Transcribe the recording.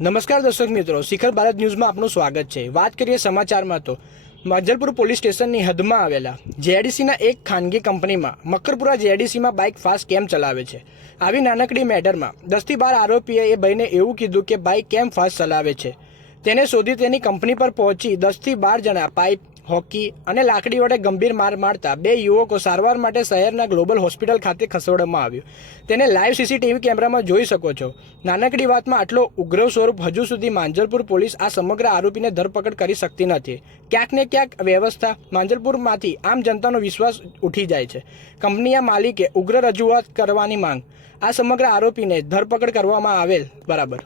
નમસ્કાર દર્શક મિત્રો, શિખર ભારત ન્યૂઝમાં આપનું સ્વાગત છે। વાત કરીએ સમાચારમાં તો માંજલપુર પોલીસ સ્ટેશનની હદમાં આવેલા જેઆઈડીસીના એક ખાનગી કંપનીમાં મકરપુરા જેઆઈડીસીમાં બાઇક ફાસ્ટ કેમ ચલાવે છે। આવી નાનકડી મેટરમાં 10 થી 12 આરોપીએ એ ભાઈને એવું કીધું કે બાઇક કેમ ફાસ્ટ ચલાવે છે। તેને શોધી તેની કંપની પર પહોંચી 10 થી 12 જણા પાઇપ, હોકી અને લાકડી વડે ગંભીર માર મારતા બે યુવકો સારવાર માટે શહેરના ગ્લોબલ હોસ્પિટલ ખાતે ખસેડવામાં આવ્યું। તેને લાઈવ સીસીટીવી કેમેરામાં જોઈ શકો છો। નાનકડી વાતમાં આટલો ઉગ્ર સ્વરૂપ હજુ સુધી માંજલપુર પોલીસ આ સમગ્ર આરોપીને ધરપકડ કરી શકતી નથી। ક્યાંક ને ક્યાંક વ્યવસ્થા માંજલપુરમાંથી આમ જનતાનો વિશ્વાસ ઉઠી જાય છે। કંપનીના માલિકે ઉગ્ર રજૂઆત કરવાની માંગ। આ સમગ્ર આરોપીને ધરપકડ કરવામાં આવેલ બરાબર।